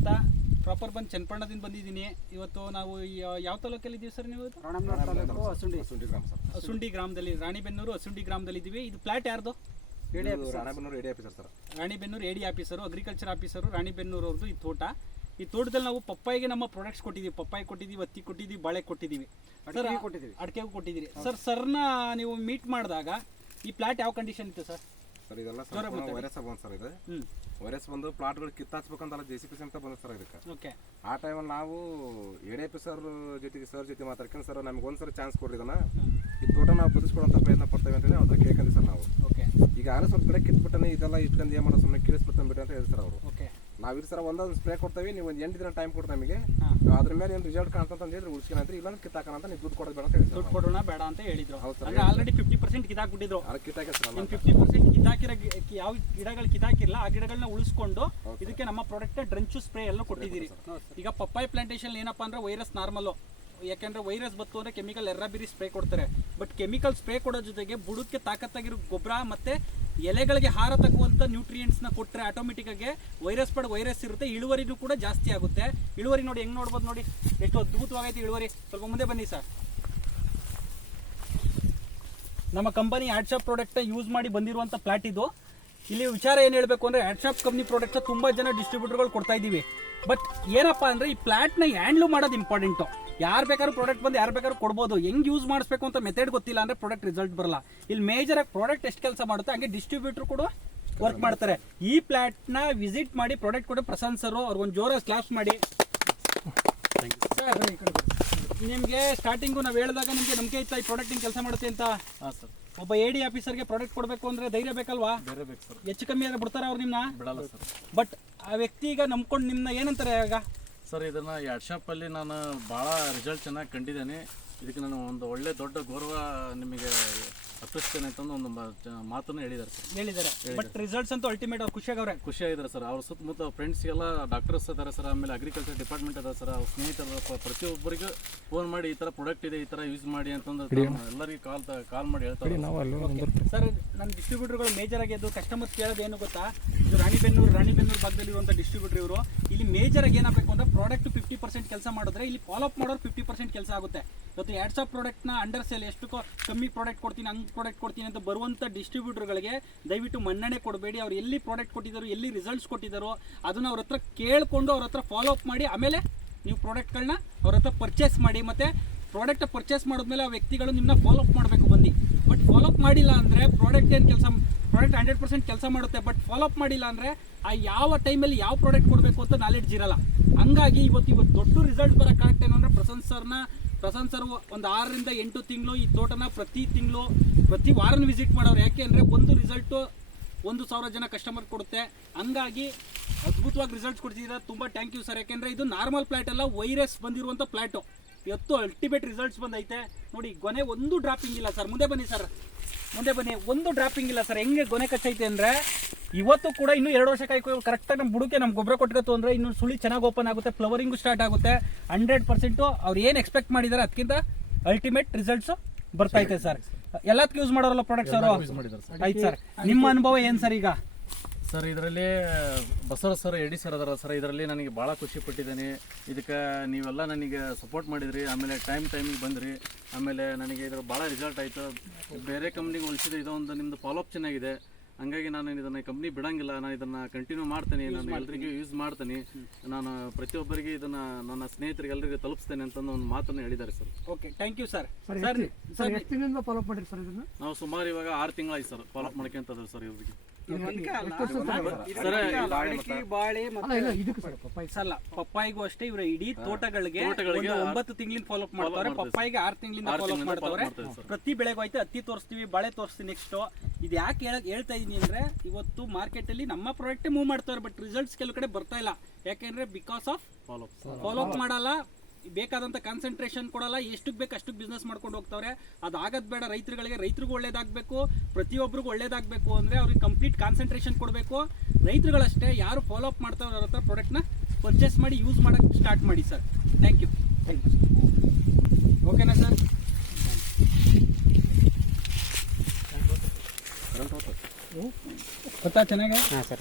ಅಂತ ಪ್ರಾಪರ್ ಬಂದು ಚನ್ನಪಣ್ಣದಿಂದ ಬಂದಿದ್ದೀನಿ. ಇವತ್ತು ನಾವು ಯಾವ ತಾಲೂಕಲ್ಲಿ ಇದ್ದೀವಿ ಸರ್ ನೀವು ತಾಲೂಕು ಹಸುಂಡಿ ಸುಂಟಿ ಗ್ರಾಮ ಸರ್. ಅಸುಂಡಿ ಗ್ರಾಮದಲ್ಲಿ ರಾಣಿಬೆನ್ನೂರು ಅಸುಂಡಿ ಗ್ರಾಮದಲ್ಲಿ ಇದ್ದೀವಿ ಇದು ಪ್ಲಾಟ್ ಯಾರ್ದು? Ranebennur A AD officer sir. Ranebennur AD officer agriculture officer Ranebennur ಅವ್ರದ್ದು ಈ ತೋಟ. ಈ ತೋಟದಲ್ಲಿ ನಾವು ಪಪ್ಪಾಯಿಗೆ ನಮ್ಮ ಪ್ರಾಡಕ್ಟ್ಸ್ ಕೊಟ್ಟಿದ್ದೀವಿ. ಪಪ್ಪಾಯಿ ಕೊಟ್ಟಿದ್ದೀವಿ ಹತ್ತಿ ಕೊಟ್ಟಿದ್ದೀವಿ ಬಾಳೆ ಕೊಟ್ಟಿದ್ದೀವಿ. ಸರ್ ಅಡಿಕೆ ಕೊಟ್ಟಿದ್ದೀವಿ. ಅಡಿಕೆಗೂ ಕೊಟ್ಟಿದ್ದೀರಿ. ಸರ್ ಸರ್ನ ನೀವು ಮೀಟ್ ಮಾಡಿದಾಗ ಈ ಪ್ಲಾಟ್ ಯಾವ ಕಂಡೀಷನ್ ಇತ್ತು ಸರ್? ಸರ್ ಇದೆಲ್ಲ ಸಂಪೂರ್ಣ ವೈರಸ್ ಬಂದು ಸರ್ ಇದು. ವೈರಸ್ ಬಂದು ಪ್ಲಾಟ್ಗಳು ಕಿತ್ತಾಚ್ಬೇಕಂತಲ್ಲ ಜೆ ಸಿ ಪಿ ಅಂತ ಬಂದ ಸರ್ ಇದಕ್ಕೆ. ಓಕೆ. ಆ ಟೈಮಲ್ಲಿ ನಾವು ಎಡೆ ಪಿ ಸರ್ ಜೊತೆಗೆ ಸರ್ ಜೊತೆ ಮಾತಾಡ್ಕೊಂಡು ಸರ್ ನಮ್ಗೆ ಒಂದ್ಸರಿ ಚಾನ್ಸ್ ಕೊಡ್ರಿ ಇದನ್ನ ಈ ತೋಟ ನಾವು ಅಂತ ಪ್ರಯತ್ನ ಪಡ್ತೇವೆ ಅಂತೇಳಿ ಅವ್ರ ಕೇಕಂದ್ರೆ ಸರ್ ನಾವು. ಓಕೆ. ಈಗ ಆರು ಸ್ವಲ್ಪ ಕಡೆ ಕಿತ್ಬಿಟ್ಟನೆ ಇದೆಲ್ಲ ಇಟ್ಕೊಂಡು ಏನು ಮಾಡೋ ಸುಮ್ಮನೆ ಕಿಳಿಸ್ಬಿಟ್ಟು ಬಿಟ್ಟು ಅಂತ ಹೇಳಿ ಸರ್ ಅವರು. ಓಕೆ. ನಾವು ಇದು ಸರ್ ಒಂದೊಂದು ಸ್ಪ್ರೇ ಕೊಡ್ತೇವೆ ನೀವು ಒಂದು ಎಂಟು ದಿನ ಟೈಮ್ ಕೊಡ್ತೀವಿ ನಮಗೆ. ಅದ್ರ ಮೇಲೆ ಏನು ರಿಸಲ್ಟ್ ಕಾಣ್ತಂತ ಹೇಳಿದ್ರೆ ಉಳಿಸ್ಕೊಂಡ್ರಿ ಅಂತ ಇಲ್ಲಾಂದ್ರೆ ಕಿತ್ತಾಕೋಣ ಅಂತ ನೀವು ದುಡ್ಡು ಕೊಡೋದು ಬೇಡ ಅಂತ ಹೇಳಿ ದುಡ್ಡು ಕೊಡೋಣ ಬೇಡ ಅಂತ ಹೇಳಿದ್ರು. ಹೌದು ಸರ್. ಅಂದ್ರೆ ಆಲ್ರೆಡಿ ಫಿಫ್ಟಿ ಪರ್ಸೆಂಟ್ ಕಿದಾಕ್ಬಿಟ್ಟಿದ್ರು ಅದಕ್ಕೆ ಕಿತ್ತಾಕೆ ಸರ್ ಇನ್ನು ಫಿಫ್ಟಿ ಪರ್ಸೆಂಟ್ ಗಿ- ಯಾವ ಗಿಡಗಳು ಕಿತಾಕಿರಲ್ಲ ಆ ಗಿಡಗಳನ್ನ ಉಳಿಸ್ಕೊಂಡು ಇದಕ್ಕೆ ನಮ್ಮ ಪ್ರಾಡಕ್ಟ್ ಡ್ರಂಚು ಸ್ಪ್ರೇ ಎಲ್ಲ ಕೊಟ್ಟಿದ್ದೀರಿ. ಈಗ ಪಪ್ಪಾಯಿ ಪ್ಲಾಂಟೇಶನ್ ಏನಪ್ಪಾ ಅಂದ್ರೆ ವೈರಸ್ ನಾರ್ಮಲ್ ಯಾಕಂದ್ರೆ ವೈರಸ್ ಬತ್ತು ಅಂದ್ರೆ ಕೆಮಿಕಲ್ ಎರ್ರಾಬಿರಿ ಸ್ಪ್ರೇ ಕೊಡ್ತಾರೆ. ಬಟ್ ಕೆಮಿಕಲ್ ಸ್ಪ್ರೇ ಕೊಡೋ ಜೊತೆಗೆ ಬುಡಕ್ಕೆ ತಾಕತ್ತಾಗಿರೋ ಗೊಬ್ಬರ ಮತ್ತೆ ಎಲೆಗಳಿಗೆ ಹಾರ ತಗುವಂತ ನ್ಯೂಟ್ರಿಯೆಂಟ್ಸ್ನ ಕೊಟ್ಟರೆ ಆಟೋಮೆಟಿಕ್ ಆಗಿ ವೈರಸ್ ಪಡ್ ವೈರಸ್ ಇರುತ್ತೆ. ಇಳುವರಿನೂ ಕೂಡ ಜಾಸ್ತಿ ಆಗುತ್ತೆ. ಇಳುವರಿ ನೋಡಿ ಹೆಂಗ್ ನೋಡ್ಬೋದು ನೋಡಿ. ಎಷ್ಟು ಅದ್ಭುತವಾಗೈತೆ ಇಳುವರಿ. ಸ್ವಲ್ಪ ಮುಂದೆ ಬನ್ನಿ ಸರ್. ನಮ್ಮ ಕಂಪನಿ ಆಡ್ಶಾಪ್ ಪ್ರಾಡಕ್ಟ್ನ ಯೂಸ್ ಮಾಡಿ ಬಂದಿರುವಂಥ ಫ್ಲಾಟ್ ಇದು. ಇಲ್ಲಿ ವಿಚಾರ ಏನು ಹೇಳಬೇಕು ಅಂದರೆ ಆಡ್ಶಾಪ್ ಕಂಪ್ನಿ ಪ್ರಾಡಕ್ಟ್ಸ್ ತುಂಬ ಜನ ಡಿಸ್ಟ್ರಿಬ್ಯೂಟರ್ಗಳು ಕೊಡ್ತಾ ಇದ್ದೀವಿ. ಬಟ್ ಏನಪ್ಪ ಅಂದರೆ ಈ ಪ್ಲಾಟ್ನ ಹ್ಯಾಂಡ್ಲು ಮಾಡೋದು ಇಂಪಾರ್ಟೆಂಟು ಯಾರು ಬೇಕಾದ್ರೂ ಪ್ರಾಡಕ್ಟ್ ಬಂದು ಯಾರು ಬೇಕಾದ್ರೂ ಕೊಡ್ಬೋದು. ಹೆಂಗೆ ಯೂಸ್ ಮಾಡಿಸ್ಬೇಕು ಅಂತ ಮೆಥಡ್ ಗೊತ್ತಿಲ್ಲ ಅಂದರೆ ಪ್ರಾಡಕ್ಟ್ ರಿಸಲ್ಟ್ ಬರಲ್ಲ. ಇಲ್ಲಿ ಮೇಜರಾಗಿ ಪ್ರಾಡಕ್ಟ್ ಎಷ್ಟು ಕೆಲಸ ಮಾಡುತ್ತೆ ಹಂಗೆ ಡಿಸ್ಟ್ರಿಬ್ಯೂಟರ್ ಕೂಡ ವರ್ಕ್ ಮಾಡ್ತಾರೆ. ಈ ಪ್ಲಾಟ್ನ ವಿಸಿಟ್ ಮಾಡಿ ಪ್ರಾಡಕ್ಟ್ ಕೊಡೋ ಪ್ರಶಾಂತ್ ಸರ್ ಅವ್ರಿಗೊಂದು ಜೋರ ಸ್ಲಾಪ್ಸ್ ಮಾಡಿ. ನಿಮಗೆ ಸ್ಟಾರ್ಟಿಂಗು ನಾವು ಹೇಳಿದಾಗ ನಿಮಗೆ ನಂಬಿಕೆ ಇತ್ತು ಈ ಪ್ರಾಡಕ್ಟ್ ಹಿಂಗೆ ಕೆಲಸ ಮಾಡುತ್ತೆ ಅಂತ? ಹಾಂ ಸರ್ ಒಬ್ಬ ಎ ಡಿ ಆಫೀಸರ್ಗೆ ಪ್ರಾಡಕ್ಟ್ ಕೊಡಬೇಕು ಅಂದ್ರೆ ಧೈರ್ಯ ಬೇಕಲ್ವಾ? ಬೇರೆ ಬೇಕು ಸರ್. ಹೆಚ್ಚು ಕಮ್ಮಿ ಆದ್ರೆ ಬಿಡ್ತಾರೆ ಅವ್ರು ನಿಮ್ನ? ಬಿಡಲ್ಲ ಸರ್. ಬಟ್ ಆ ವ್ಯಕ್ತಿ ಈಗ ನಂಬ್ಕೊಂಡು ನಿಮ್ನ ಏನಂತಾರೆ ಈಗ ಸರ್ ಇದನ್ನು ಶಾಪ್ ಶಾಪಲ್ಲಿ ನಾನು ಭಾಳ ರಿಸಲ್ಟ್ ಚೆನ್ನಾಗಿ ಕಂಡಿದ್ದೇನೆ. ಇದಕ್ಕೆ ನಾನು ಒಂದು ಒಳ್ಳೆ ದೊಡ್ಡ ಗೌರವ ನಿಮಗೆ ಅರ್ಪಿಸ್ತೇನೆ ಅಂತಂದು ಒಂದು ಮಾತನ್ನು ಹೇಳಿದ್ದಾರೆ ಸರ್. ಹೇಳಿದ್ದಾರೆ. ಬಟ್ ರಿಸಲ್ಟ್ಸ್ ಅಂತೂ ಅಲ್ಟಿಮೇಟ್ ಅವ್ರು ಖುಷಿಯಾಗವ್ರೆ. ಖುಷಿಯಾಗಿದ್ದಾರೆ ಸರ್. ಅವ್ರ ಸುತ್ತಮುತ್ತ ಫ್ರೆಂಡ್ಸ್ಗೆಲ್ಲ ಡಾಕ್ಟರ್ಸ್ ಇದ್ದಾರೆ ಸರ್. ಆಮೇಲೆ ಅಗ್ರಿಕಲ್ಚರ್ ಡಿಪಾರ್ಟ್ಮೆಂಟ್ ಅದ ಸರ್. ಅವ್ರ ಸ್ನೇಹಿತರು ಪ್ರತಿಯೊಬ್ಬರಿಗೂ ಫೋನ್ ಮಾಡಿ ಈ ಥರ ಪ್ರಾಡಕ್ಟ್ ಇದೆ ಈ ಥರ ಯೂಸ್ ಮಾಡಿ ಅಂತಂದು ಎಲ್ಲರಿಗೂ ಕಾಲ್ ಕಾಲ್ ಮಾಡಿ ಹೇಳ್ತಾರೆ ಸರ್. ನನ್ನ ಡಿಸ್ಟ್ರಿಬ್ಯೂಟರ್ಗಳು ಮೇಜರ್ ಆಗಿ ಅದು ಕಸ್ಟಮರ್ಸ್ ಕೇಳೋದು ಏನು ಗೊತ್ತಾ? ಇದು ರಾಣಿಬೆನ್ನೂರು ರಾಣಿಬೆನ್ನೂರು ಭಾಗದಲ್ಲಿರುವಂಥ ಡಿಸ್ಟ್ರಿಬ್ಯೂಟರ್ ಇವರು. ಇಲ್ಲಿ ಮೇಜರ್ ಆಗಿ ಏನಾಗಬೇಕು ಅಂದ್ರೆ ಪ್ರಾಡಕ್ಟ್ ಫಿಫ್ಟಿ ಪರ್ಸೆಂಟ್ ಕೆಲಸ ಮಾಡಿದ್ರೆ ಇಲ್ಲಿ ಫಾಲೋ ಅಪ್ ಮಾಡೋರು ಫಿಫ್ಟಿ ಪರ್ಸೆಂಟ್ ಕೆಲಸ ಆಗುತ್ತೆ. ಇವತ್ತು ಎರಡು ಸಾವಿರ ಪ್ರಾಡಕ್ಟ್ನ ಅಂಡರ್ ಸೇಲ್ ಎಷ್ಟು ಕಮ್ಮಿ ಪ್ರಾಡಕ್ಟ್ ಕೊಡ್ತೀನಿ, ಹಂಗೆ ಪ್ರಾಡಕ್ಟ್ ಕೊಡ್ತೀನಿ ಅಂತ ಬರುವಂಥ ಡಿಸ್ಟ್ರಿಬ್ಯೂಟರ್ಗಳಿಗೆ ದಯವಿಟ್ಟು ಮನ್ನಣೆ ಕೊಡಬೇಡಿ. ಅವ್ರು ಎಲ್ಲಿ ಪ್ರಾಡಕ್ಟ್ ಕೊಟ್ಟಿದ್ದಾರೋ ಎಲ್ಲಿ ರಿಸಲ್ಟ್ಸ್ ಕೊಟ್ಟಿದ್ದಾರೋ ಅದನ್ನು ಅವ್ರ ಹತ್ರ ಕೇಳಿಕೊಂಡು ಅವ್ರ ಹತ್ರ ಫಾಲೋ ಅಪ್ ಮಾಡಿ, ಆಮೇಲೆ ನೀವು ಪ್ರಾಡಕ್ಟ್ಗಳನ್ನ ಅವ್ರ ಹತ್ರ ಪರ್ಚೇಸ್ ಮಾಡಿ. ಮತ್ತು ಪ್ರಾಡಕ್ಟ್ ಪರ್ಚೇಸ್ ಮಾಡಿದ್ಮೇಲೆ ಆ ವ್ಯಕ್ತಿಗಳು ನಿಮ್ಮನ್ನ ಫಾಲೋ ಅಪ್ ಮಾಡಬೇಕು ಬನ್ನಿ. ಬಟ್ ಫಾಲೋ ಅಪ್ ಮಾಡಿಲ್ಲ ಅಂದರೆ ಪ್ರಾಡಕ್ಟ್ ಏನು ಕೆಲಸ ಪ್ರಾಡಕ್ಟ್ ಹಂಡ್ರೆಡ್ ಪರ್ಸೆಂಟ್ ಕೆಲಸ ಮಾಡುತ್ತೆ ಬಟ್ ಫಾಲೋ ಅಪ್ ಮಾಡಿಲ್ಲ ಅಂದರೆ ಆ ಯಾವ ಟೈಮಲ್ಲಿ ಯಾವ ಪ್ರಾಡಕ್ಟ್ ಕೊಡಬೇಕು ಅಂತ ನಾಲೆಡ್ಜ್ ಇರಲ್ಲ. ಹಂಗಾಗಿ ಇವತ್ತು ಇವತ್ತು ದೊಡ್ಡ ರಿಸಲ್ಟ್ ಬರೋ ಕರೆಕ್ಟ್ ಏನು ಅಂದರೆ ಪ್ರಸನ್ ಸರ್ನ ಪ್ರಸನ್ ಸರ್ ಒಂದು ಆರರಿಂದ ಎಂಟು ತಿಂಗಳು ಈ ತೋಟನ ಪ್ರತಿ ತಿಂಗಳು, ಪ್ರತಿ ವಾರನ ವಿಸಿಟ್ ಮಾಡೋರು. ಯಾಕೆ ಅಂದರೆ ಒಂದು ರಿಸಲ್ಟು ಒಂದು ಸಾವಿರ ಜನ ಕಸ್ಟಮರ್ ಕೊಡುತ್ತೆ. ಹಂಗಾಗಿ ಅದ್ಭುತವಾಗಿ ರಿಸಲ್ಟ್ಸ್ ಕೊಡ್ತಿದ್ದೀರಾ. ತುಂಬ ಥ್ಯಾಂಕ್ ಯು ಸರ್ ಯಾಕೆಂದರೆ ಇದು ನಾರ್ಮಲ್ ಪ್ಲಾಟ್ ಅಲ್ಲ ವೈರಸ್ ಬಂದಿರುವಂಥ ಪ್ಲಾಟು ಇವತ್ತು ಅಲ್ಟಿಮೇಟ್ ರಿಸಲ್ಟ್ಸ್ ಬಂದೈತೆ. ನೋಡಿ ಗೊನೆ ಒಂದು ಡ್ರಾಪಿಂಗ್ ಇಲ್ಲ ಸರ್ ಮುಂದೆ ಬನ್ನಿ ಸರ್ ಮುಂದೆ ಬನ್ನಿ. ಒಂದು ಡ್ರಾಪಿಂಗ್ ಇಲ್ಲ ಸರ್ ಹೆಂಗೆ ಗೊನೆ ಕಚ್ಚೈತೆ ಅಂದರೆ ಇವತ್ತು ಕೂಡ ಇನ್ನೂ ಎರಡು ವರ್ಷ ಕಾಯ್ಕೊ ಕರೆಕ್ಟಾಗಿ ನಮ್ಮ ಬುಡಕ್ಕೆ ನಮ್ಮ ಗೊಬ್ಬರ ಕೊಟ್ಕೊತು ಅಂದರೆ ಇನ್ನು ಸುಳಿ ಚೆನ್ನಾಗಿ ಓಪನ್ ಆಗುತ್ತೆ ಫ್ಲವರಿಂಗು ಸ್ಟಾರ್ಟ್ ಆಗುತ್ತೆ. ಹಂಡ್ರೆಡ್ ಪರ್ಸೆಂಟು ಅವ್ರು ಏನು ಎಕ್ಸ್ಪೆಕ್ಟ್ ಮಾಡಿದ್ದಾರೆ ಅದಕ್ಕಿಂತ ಅಲ್ಟಿಮೇಟ್ ರಿಸಲ್ಟ್ಸು ಬರ್ತೈತೆ ಸರ್ ಎಲ್ಲದಕ್ಕೂ ಯೂಸ್ ಮಾಡೋರಲ್ಲ ಪ್ರಾಡಕ್ಟ್ಸ್ ಅವರು. ಆಯ್ತು ಸರ್ ನಿಮ್ಮ ಅನುಭವ ಏನು ಸರ್ ಈಗ? ಸರ್ ಇದರಲ್ಲಿ ಬಸವ ಸರ್ ಎಡಿ ಸರ್ ಅದರ ಸರ್ ಇದರಲ್ಲಿ ನನಗೆ ಭಾಳ ಖುಷಿ ಪಟ್ಟಿದ್ದೀನಿ. ಇದಕ್ಕೆ ನೀವೆಲ್ಲ ನನಗೆ ಸಪೋರ್ಟ್ ಮಾಡಿದ್ರಿ ಆಮೇಲೆ ಟೈಮ್ ಟೈಮಿಗೆ ಬಂದ್ರಿ ಆಮೇಲೆ ನನಗೆ ಇದ್ರ ಭಾಳ ರಿಸಲ್ಟ್ ಆಯಿತು. ಬೇರೆ ಕಂಪ್ನಿಗೆ ಹೋಲಿಸಿದ್ರೆ ಇದೊಂದು ನಿಮ್ಮದು ಫಾಲೋಅಪ್ ಚೆನ್ನಾಗಿದೆ ಹಂಗಾಗಿ ನಾನು ಇದನ್ನು ಕಂಪ್ನಿ ಬಿಡಂಗಿಲ್ಲ ನಾನು ಇದನ್ನು ಕಂಟಿನ್ಯೂ ಮಾಡ್ತೀನಿ ನಾನು ಎಲ್ರಿಗೂ ಯೂಸ್ ಮಾಡ್ತೀನಿ. ನಾನು ಪ್ರತಿಯೊಬ್ಬರಿಗೆ ಇದನ್ನು ನನ್ನ ಸ್ನೇಹಿತರಿಗೆ ಎಲ್ಲರಿಗೂ ತಲುಪಿಸ್ತೇನೆ ಅಂತ ಒಂದು ಮಾತನ್ನು ಹೇಳಿದ್ದಾರೆ sir. Okay thank you sir sir ಎಷ್ಟು ದಿನದಿಂದ ಫಾಲೋ ಮಾಡಿರಿ ಸರ್ ಇದನ್ನ? ನಾವು ಸುಮಾರು ಇವಾಗ ಆರು ತಿಂಗಳಾಯ್ತು ಸರ್ ಫಾಲೋಅಪ್ ಮಾಡ್ಕೊಂತದ್ರು ಸರ್ ಇವ್ರಿಗೆ. ಸರ್ ಅಡಿಕೆ ಬಾಳೆ ಮತ್ತೆ ಪಪ್ಪಾಯಿಗೂ ಅಷ್ಟೇ ಇವರ ಇಡೀ ತೋಟಗಳಿಗೆ ಒಂದು ಒಂಬತ್ತು ತಿಂಗಳಿಂದ ಫಾಲೋ ಅಪ್ ಮಾಡ್ತಾರೆ. ಪಪ್ಪಾಯಿಗೆ ಆರು ತಿಂಗಳಿಂದ ಫಾಲೋಅಪ್ ಫಾಲೋ ಅಪ್ ತಿಂಗಳಿಂದ ಮಾಡ್ತಾರೆ. ಪ್ರತಿ ಬೆಳೆಗೂ ಆಯ್ತು ಹತ್ತಿ ತೋರಿಸ್ತೀವಿ ಬಾಳೆ ತೋರಿಸ್ತೀವಿ ನೆಕ್ಸ್ಟ್ ಇದು ಯಾಕೆ ಹೇಳ ಹೇಳ್ತಾ ಇದೀನಿ ಅಂದ್ರೆ ಇವತ್ತು ಮಾರ್ಕೆಟ್ ಅಲ್ಲಿ ನಮ್ಮ ಪ್ರಾಡಕ್ಟ್ ಮೂವ್ ಮಾಡ್ತಾರೆ ಬಟ್ ರಿಸಲ್ಟ್ಸ್ ಕೆಲವು ಕಡೆ ಬರ್ತಾ ಇಲ್ಲ. ಯಾಕೆಂದ್ರೆ because of follow up follow up ಮಾಡಲ್ಲ. ಬೇಕಾದಂತ ಕಾನ್ಸಂಟ್ರೇಷನ್ ಕೊಡಲ್ಲ ಎಷ್ಟಕ್ಕೆ ಬೇಕು ಅಷ್ಟಕ್ಕೆ ಬಿಸ್ನೆಸ್ ಮಾಡ್ಕೊಂಡು ಹೋಗ್ತಾವ್ರೆ. ಅದು ಆಗದ್ ಬೇಡ ರೈತರುಗಳಿಗೆ ರೈತರಿಗೂ ಒಳ್ಳೇದಾಗಬೇಕು ಪ್ರತಿಯೊಬ್ಬರಿಗೂ ಒಳ್ಳೇದಾಗಬೇಕು ಅಂದ್ರೆ ಅವ್ರಿಗೆ ಕಂಪ್ಲೀಟ್ ಕಾನ್ಸಂಟ್ರೇಷನ್ ಕೊಡಬೇಕು. ರೈತರುಗಳಷ್ಟೇ ಯಾರು ಫಾಲೋ ಅಪ್ ಮಾಡ್ತಾವ್ರ ಅವ್ರ ಹತ್ರ ಪ್ರಾಡಕ್ಟ್ನ ಪರ್ಚೇಸ್ ಮಾಡಿ ಯೂಸ್ ಮಾಡೋಕ್ಕೆ ಸ್ಟಾರ್ಟ್ ಮಾಡಿ ಸರ್ ಥ್ಯಾಂಕ್ ಯು ಓಕೆನಾ ಸರ್ ಗೊತ್ತಾ ಚೆನ್ನಾಗಿ? ಹಾಂ ಸರ್